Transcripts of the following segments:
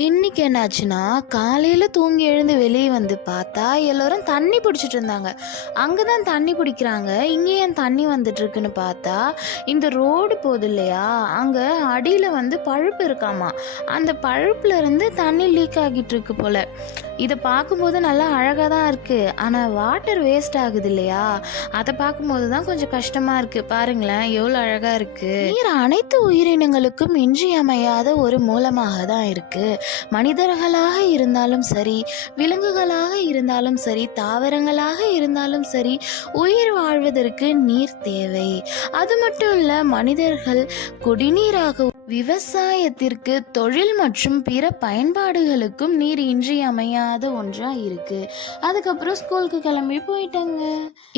இன்னைக்கு என்னாச்சுன்னா, காலையில தூங்கி எழுந்து வெளிய வந்து பார்த்தா, எல்லோரும் தண்ணி புடிச்சிட்டு இருந்தாங்க. அங்க தான் தண்ணி புடிக்கிறாங்க. இங்க ஏன் தண்ணி வந்துட்டுருக்குன்னு பார்த்தா, இந்த ரோடு போது இல்லையா? அங்க அடியில வந்து பழுப்பு இருக்காமா. அந்த பழுப்புல இருந்து தண்ணி லீக் ஆகிட்டு இருக்கு போல. இத பார்க்கும்போது நல்லா அழகா தான் இருக்கு. ஆனா வாட்டர் வேஸ்ட் ஆகுது இல்லையா? அத பார்க்கும்போது தான் கொஞ்சம் கஷ்டமா இருக்கு. பாருங்களேன், எவ்வளோ அழகா இருக்கு. நீர் அனைத்து உயிரினங்களுக்கும் இன்றியமையாத ஒரு மூலமாக தான் இருக்கு. மனிதர்களாக இருந்தாலும் சரி, விலங்குகளாக இருந்தாலும் சரி, தாவரங்களாக இருந்தாலும் சரி, உயிர் வாழ்வதற்கு நீர் தேவை. அது மட்டும் இல்ல, மனிதர்கள் குடிநீராக, விவசாயத்திற்கு, தொழில் மற்றும் பிற பயன்பாடுகளுக்கும் நீர் இன்றியமையாத ஒன்றா இருக்கு. அதுக்கப்புறம் ஸ்கூலுக்கு கிளம்பி போயிட்டாங்க.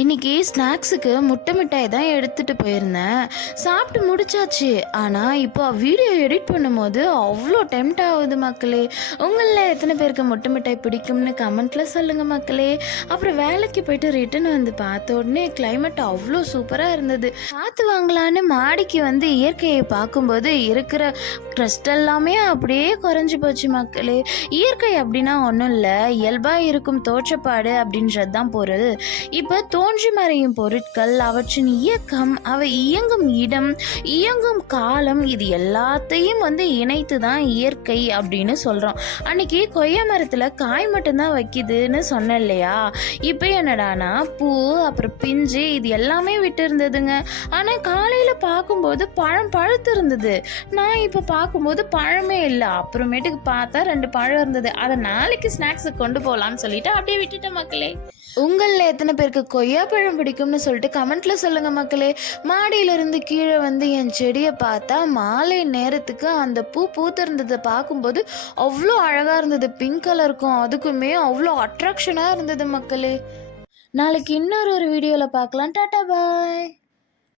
இன்னைக்கு ஸ்நாக்ஸுக்கு முட்டை மிட்டாய் தான் எடுத்துட்டு போயிருந்தேன். சாப்பிட்டு முடிச்சாச்சு. ஆனா இப்போ வீடியோ எடிட் பண்ணும்போது அவ்வளோ டெம்ட் ஆகுது மக்களே. உங்களில் எத்தனை பேருக்கு முட்டை மிட்டாய் பிடிக்கும்னு கமெண்ட்ல சொல்லுங்க மக்களே. அப்புறம் வேலைக்கு போயிட்டு ரிட்டன் வந்து பார்த்த உடனே கிளைமேட் அவ்வளோ சூப்பராக இருந்தது. காற்று வாங்கலான்னு மாடிக்கு வந்து இயற்கையை பார்க்கும்போது இருக்கிற ட்ரஸ்ட் எல்லாமே அப்படியே குறைஞ்சி போச்சு மக்களே. இயற்கை அப்படின்னா ஒன்றும் இல்லை, இயல்பாக இருக்கும் தோற்றப்பாடு அப்படின்றது தான் பொருள். இப்போ தோன்றி மறையும் பொருட்கள், அவற்றின் இயக்கம், அவை இயங்கும் இடம், இயங்கும் காலம், இது எல்லாத்தையும் வந்து இணைத்து தான் இயற்கை அப்படின்னு சொல்கிறோம். அன்னைக்கு கொய்யா மரத்தில் காய் மட்டும்தான் வைக்கிதுன்னு சொன்னேன் இல்லையா? இப்போ என்னடானா பூ, அப்புறம் பிஞ்சு, இது எல்லாமே விட்டு இருந்ததுங்க. ஆனால் காலையில் பார்க்கும்போது பழம் பழுத்து இருந்தது. நான் இப்போ பார்க்கும்போது பழமே இல்லை. அப்புறமேட்டுக்கு பார்த்தா 2 பழம் இருந்தது. அதை நாளைக்கு ஸ்நாக்ஸுக்கு கொண்டு போகலான்னு சொல்லிட்டு அப்படியே விட்டுட்டேன் மக்களே. உங்களில் எத்தனை பேருக்கு கொய்யா பழம் பிடிக்கும்னு சொல்லிட்டு கமெண்ட்ல சொல்லுங்க மக்களே. மாடியிலிருந்து கீழே வந்து என் செடியை பார்த்தா மாலை நேரத்துக்கு அந்த பூ பூத்திருந்ததை பார்க்கும்போது அவ்வளோ அழகாக இருந்தது. பிங்க் கலருக்கும் அதுக்குமே அவ்வளோ அட்ராக்ஷனாக இருந்தது மக்களே. நாளைக்கு இன்னொரு வீடியோவில் பார்க்கலாம். டாடா பாய்.